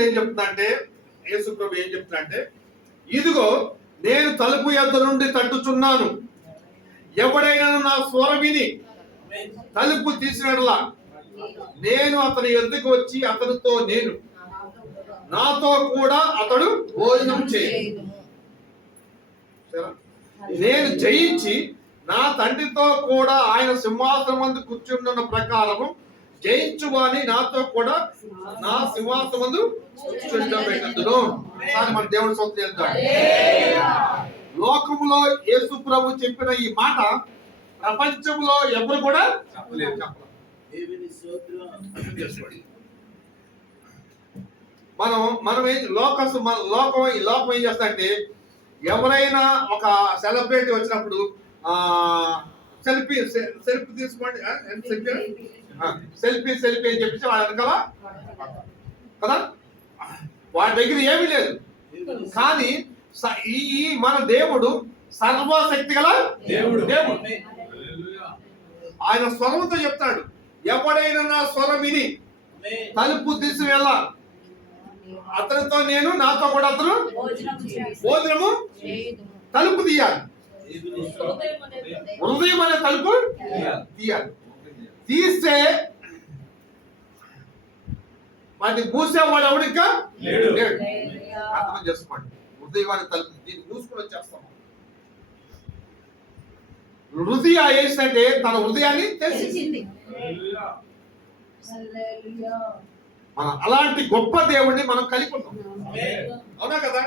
ఏం చెప్తుందంటే, యేసు ప్రభు ఏం చెప్తుందంటే, ఇదిగో నేను తలుపు యొద్ద నుండి తట్టుచున్నాను, ఎవడైనా నా స్వరం విని తలుపు తీసినట్లా నేను అతని యొద్దకు వచ్చి అతనితో నేను నాతో కూడా అతడు భోజనం చేయను. నేను జయించి నా తండ్రితో కూడా ఆయన సింహాసనం మందు కూర్చున్న ప్రకారము జయించువాని నాతో కూడా నా సింహాసనం మందు కూర్చుండబెట్టును. మన దేవుని సొంత చేద్దాం. లోకములో యేసు ప్రభు చెప్పిన ఈ మాట ప్రపంచంలో ఎవరు కూడా చెప్పలేదు. మనం లోకం ఏం చేస్తారంటే, ఎవరైనా ఒక సెలబ్రిటీ వచ్చినప్పుడు సెల్ఫీ తీసుకోండి, సెల్ఫీ అని చెప్పేసి వాడు వెనకాల కదా, వాడి దగ్గర ఏమీ లేదు. కానీ ఈ మన దేవుడు సర్వశక్తి గల దేవుడు. ఆయన స్వరంతో చెప్తాడు, ఎవడైనా నా స్వరం విని తలుపు తీసి వెళ్ళ అతనితో నేను నాతో కూడా అతను భోజనము తలుపు తీయాలి. హృదయం అనే తలుపు తీయాలి. తీస్తే వాటిని మూసేవాడు ఎవడు ఇంకా లేడు. అర్థం చేసుకోండి. హృదయం తలుపు దీన్ని మూసుకొని వచ్చేస్తాం. హృదయ ఏంటంటే తన హృదయాన్ని తెలిసింది. మన అలాంటి గొప్ప దేవుడిని మనం కలిగి ఉన్నాం. అవునా కదా?